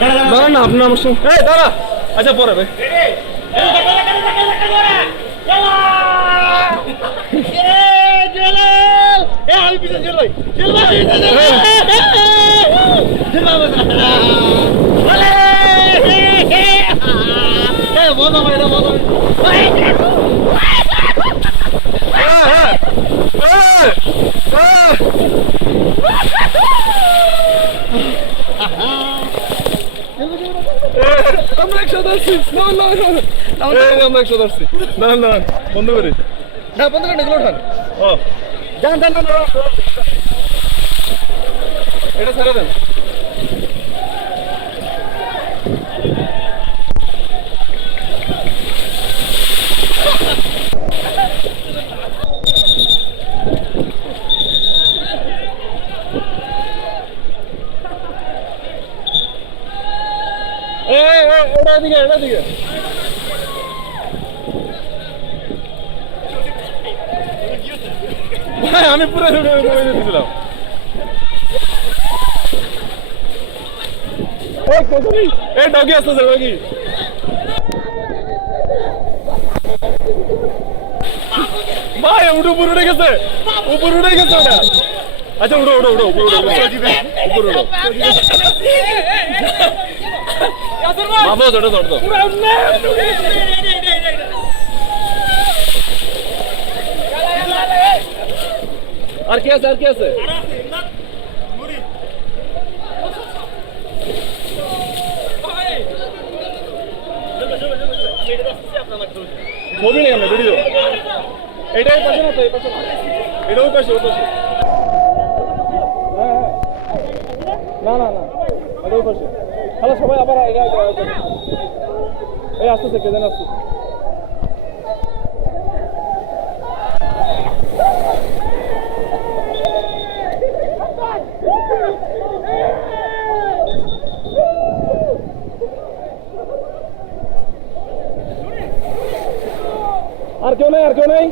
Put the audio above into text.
দাঁড়া না আপনার আমার সঙ্গে দাঁড়া আচ্ছা পরে ভাই আমরা একসাথে আসছি আমরা একসাথে আসছি দাঁড়ান দাঁড়ান বন্ধ করি না বন্ধ করেন এগুলো ওঠান ও যান যান এটা ছেড়ে দেন এটা দিকে ভাই আমি পুরো দিয়েছিলাম এই ডগি আসতেছে ডগি ভাই উপর উঠে গেছে উপর উঠে গেছে ওটা আচ্ছা উঠো উপর উঠো বাবা ধরো আর কি আছে ছবি নেই আমরা ভিডিও এটাই পাশে না তো এই পাশে না এটা ওই পাশে না এটা ওই পাশে হ্যালো সবাই আবার এই আসতেছে কে জানে আসতেছে আর কেউ নেই